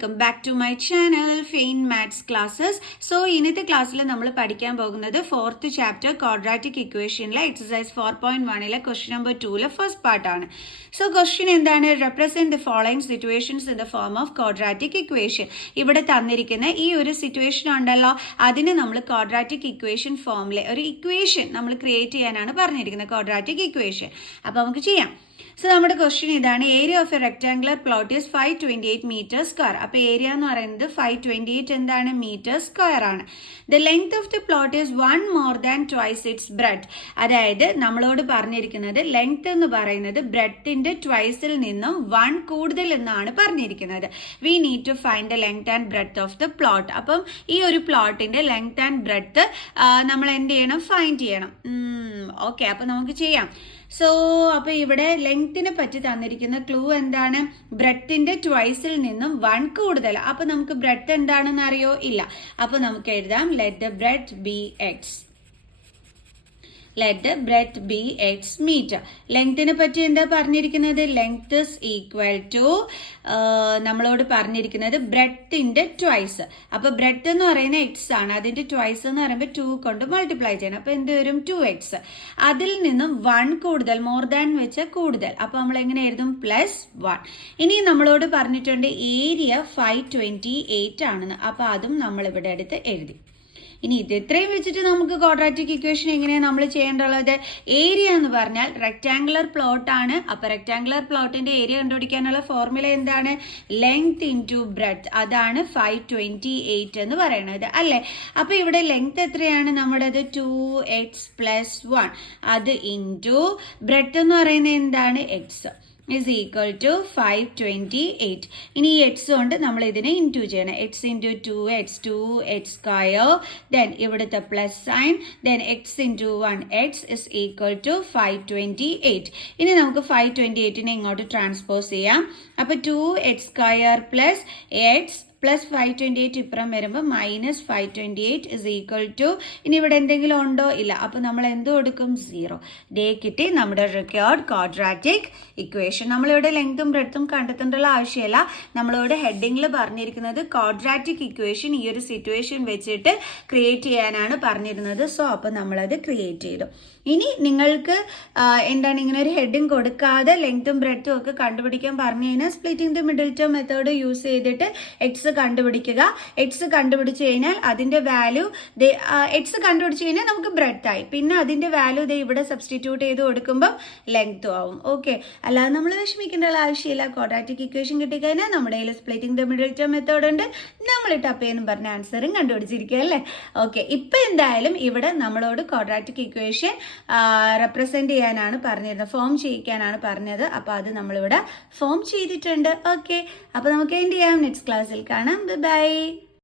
Welcome back to my channel fine maths classes. So ഇന്നത്തെ ക്ലാസ്സിൽ നമ്മൾ പഠിക്കാൻ പോകുന്നത് 4th ചാപ്റ്റർ ക്വാഡ്രാറ്റിക് ഇക്വേഷനിലെ എക്സസൈസ് 4.1 ക്വസ്റ്റ്യൻ നമ്പർ 2 ഫസ്റ്റ് പാർട്ടാണ്. സോ ക്വസ്റ്റ്യൻ എന്താണ്? Represent the following situations in the form of quadratic equation. ഇവിടെ തന്നിരിക്കുന്ന ഈ ഒരു സിറ്റുവേഷൻ ഉണ്ടല്ലോ, അതിന് നമ്മൾ ക്വാഡ്രാറ്റിക് ഇക്വേഷൻ ഫോമിലെ ഒരു ഇക്വേഷൻ നമ്മൾ ക്രിയേറ്റ് ചെയ്യാനാണ് പറഞ്ഞിരിക്കുന്നത്, ക്വാഡ്രാറ്റിക് ഇക്വേഷൻ. അപ്പോൾ നമുക്ക് ചെയ്യാം. സോ നമ്മുടെ ക്വസ്റ്റ്യൻ ഇതാണ്, area of a rectangular plot is 528 metre square. അപ്പോൾ ഏരിയ എന്ന് പറയുന്നത് 528 എന്താണ്? മീറ്റർ സ്ക്വയർ ആണ്. The length of the plot is 1 more than twice its breadth. അതായത് നമ്മളോട് പറഞ്ഞിരിക്കുന്നത് ലെങ്ത് എന്ന് പറയുന്നത് ബ്രെഡ്ത്തിന്റെ ട്വൈസിൽ നിന്നും 1 കൂടുതൽ എന്നാണ് പറഞ്ഞിരിക്കുന്നത്. We need to find the length and breadth of the plot. അപ്പം ഈ ഒരു പ്ലോട്ടിന്റെ ലെങ്ത് ആൻഡ് ബ്രെഡ്ത്ത് നമ്മൾ എന്ത് ചെയ്യണം? ഫൈൻഡ് ചെയ്യണം. ഓക്കെ, അപ്പൊ നമുക്ക് ചെയ്യാം. സോ അപ്പോൾ ഇവിടെ ലെങ്ത്തിനെ പറ്റി തന്നിരിക്കുന്ന ക്ലൂ എന്താണ്? ബ്രെഡ്ത്തിന്റെ ട്വൈസിൽ നിന്നും 1 കൂടുതൽ. അപ്പൊ നമുക്ക് ബ്രെഡ്ത്ത് എന്താണെന്ന് അറിയോ? ഇല്ല. അപ്പൊ നമുക്ക് എഴുതാം, let the breadth be X. Let the breadth be X metre. ലെങ്ത്തിനെ പറ്റി എന്താ പറഞ്ഞിരിക്കുന്നത്? ലെങ്ത് ഇസ് ഈക്വൽ ടു നമ്മളോട് പറഞ്ഞിരിക്കുന്നത് ബ്രെഡ്ത്തിന്റെ ട്വൈസ്. അപ്പൊ ബ്രെഡ്ത്ത് എന്ന് പറയുന്നത് എക്സ് ആണ്, അതിന്റെ ട്വൈസ് എന്ന് പറയുമ്പോൾ 2 കൊണ്ട് മൾട്ടിപ്ലൈ ചെയ്യണം. അപ്പൊ എന്ത് വരും? 2x. അതിൽ നിന്നും 1 കൂടുതൽ, മോർ ദാൻ വെച്ച കൂടുതൽ. അപ്പൊ നമ്മൾ എങ്ങനെ എഴുതും? +1. ഇനി നമ്മളോട് പറഞ്ഞിട്ടുണ്ട് ഏരിയ 528 ആണെന്ന്. അപ്പൊ അതും നമ്മൾ ഇവിടെ എടുത്ത് എഴുതി. ഇനി ഇത് ഇത്രയും വെച്ചിട്ട് നമുക്ക് ക്വാഡ്രാറ്റിക് ഇക്വേഷൻ എങ്ങനെയാണ് നമ്മൾ ചെയ്യേണ്ടുള്ളത്? ഏരിയ എന്ന് പറഞ്ഞാൽ റെക്ടാംഗുലർ പ്ലോട്ട് ആണ്. അപ്പൊ റെക്ടാംഗുലർ പ്ലോട്ടിന്റെ ഏരിയ കണ്ടുപിടിക്കാനുള്ള ഫോർമുല എന്താണ്? Length into breadth. അതാണ് 528 എന്ന് പറയുന്നത് അല്ലേ? അപ്പൊ ഇവിടെ ലെങ്ത് എത്രയാണ് നമ്മുടേത്? 2x + 1. അത് ഇൻറ്റു ബ്രെഡ്ത്ത് എന്ന് പറയുന്നത് എന്താണ്? X is equal to 528. ഇനി ഈ എക്സ് കൊണ്ട് നമ്മൾ ഇതിനെ ഇൻറ്റു ചെയ്യണം. X into 2x square, then ഇവിടുത്തെ plus sign, then X into 1x is equal to 528. ഇനി നമുക്ക് 528നെ ഇങ്ങോട്ട് ട്രാൻസ്പോസ് ചെയ്യാം. അപ്പൊ 2x square plus X plus 528 ഇപ്പുറം വരുമ്പോൾ -528 is equal to, ഇനി ഇവിടെ എന്തെങ്കിലും ഉണ്ടോ? ഇല്ല. അപ്പൊ നമ്മൾ എന്ത് കൊടുക്കും? 0. ദേ കിട്ടി നമ്മുടെ റിക്വയർഡ് ക്വാഡ്രാറ്റിക് ഇക്വേഷൻ. നമ്മളിവിടെ ലെങ്തും ബ്രെഡ്ത്തും കണ്ടെത്തേണ്ട ആവശ്യമില്ല. നമ്മളിവിടെ ഹെഡിങ്ങിൽ പറഞ്ഞിരിക്കുന്നത് ക്വാഡ്രാറ്റിക് ഇക്വേഷൻ ഈ ഒരു സിറ്റുവേഷൻ വെച്ചിട്ട് ക്രിയേറ്റ് ചെയ്യാനാണ് പറഞ്ഞിരുന്നത്. സോ അപ്പൊ നമ്മളത് ക്രിയേറ്റ് ചെയ്തു. ഇനി നിങ്ങൾക്ക് എന്താണ് ഇങ്ങനെ ഒരു ഹെഡിങ് കൊടുക്കാതെ ലെങ്ത്തും ബ്രെഡ്ത്തും ഒക്കെ കണ്ടുപിടിക്കാൻ പറഞ്ഞു കഴിഞ്ഞാൽ splitting the middle term method use ചെയ്തിട്ട് എക്സ് കണ്ടുപിടിക്കുക. എക്സ് കണ്ടുപിടിച്ച് കഴിഞ്ഞാൽ അതിന്റെ വാല്യൂ എക്സ് കണ്ടുപിടിച്ച് കഴിഞ്ഞാൽ നമുക്ക് ബ്രെഡ്ത്ത് ആയി. പിന്നെ അതിന്റെ വാല്യൂ ഇവിടെ സബ്സ്റ്റിറ്റ്യൂട്ട് ചെയ്ത് കൊടുക്കുമ്പോൾ ലെങ്ത്തും ആവും. ഓക്കെ, അല്ലാതെ നമ്മൾ വിഷമിക്കേണ്ട ആവശ്യമില്ല. ക്വാഡ്രാറ്റിക് ഇക്വേഷൻ കിട്ടിക്കഴിഞ്ഞാൽ നമ്മുടെ കയ്യിൽ splitting the middle term method ഉണ്ട്. നമ്മൾ ടപ്പേന്നും പറഞ്ഞ ആൻസറും കണ്ടുപിടിച്ചിരിക്കുക അല്ലേ? ഓക്കെ, ഇപ്പൊ എന്തായാലും ഇവിടെ നമ്മളോട് ക്വാഡ്രാറ്റിക് ഇക്വേഷൻ റെപ്രസെന്റ് ചെയ്യാനാണ് പറഞ്ഞിരുന്നത്, ഫോം ചെയ്യിക്കാനാണ് പറഞ്ഞത്. അപ്പൊ അത് നമ്മളിവിടെ ഫോം ചെയ്തിട്ടുണ്ട്. ഓക്കെ, അപ്പൊ നമുക്ക് എന്ത് ചെയ്യാം? നെക്സ്റ്റ് ക്ലാസ്സിൽ കാണാം. ബൈ.